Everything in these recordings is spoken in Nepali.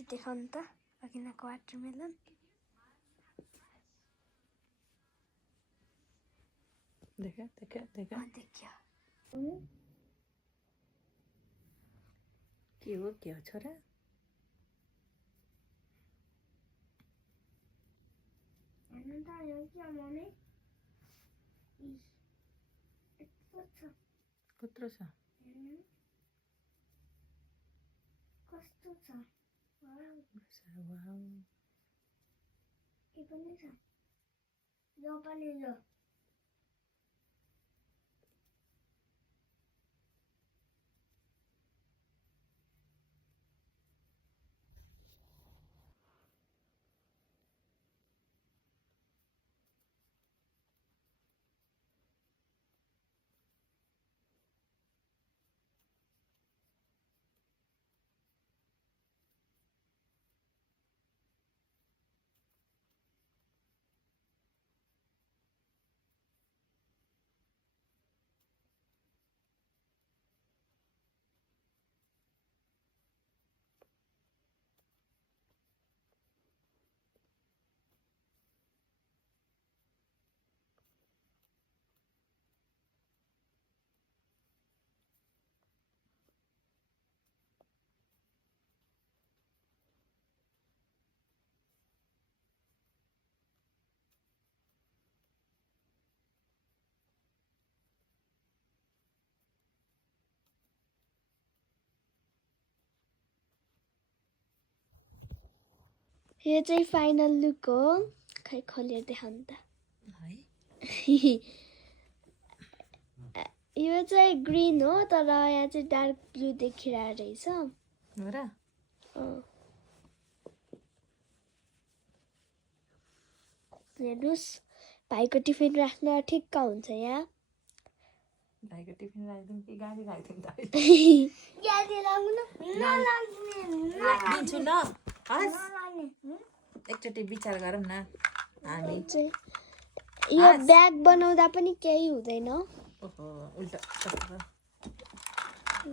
त्यो देखाउनु त अघिनाको वाटरमेलन देखा देखा देखा देखियो के हो छोरा कत्रो छ कस्तो छ वाउ के पनि छ यो पनि यो यो चाहिँ फाइनल लुक हो खै खोलेर देखाउनु त है यो चाहिँ ग्रीन हो तर यहाँ चाहिँ डार्क ब्लू देखिरहेको रहेछ हो र हेर्नुहोस् भाइको टिफिन राख्न ठिक्क हुन्छ यहाँ भाइको टिफिन राखिदिउँ कि गाडी राखिदिउँ त गाडी लाग्नु दिन्छु ल हस् एकचोटि विचार गरौँ न हामी यो ब्याग बनाउँदा पनि केही हुँदैन ओहो उल्टा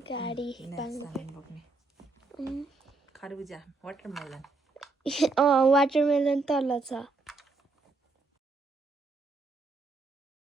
गाडी बोक्ने खरबुजा वाटरमेलन वाटरमेलन तल छ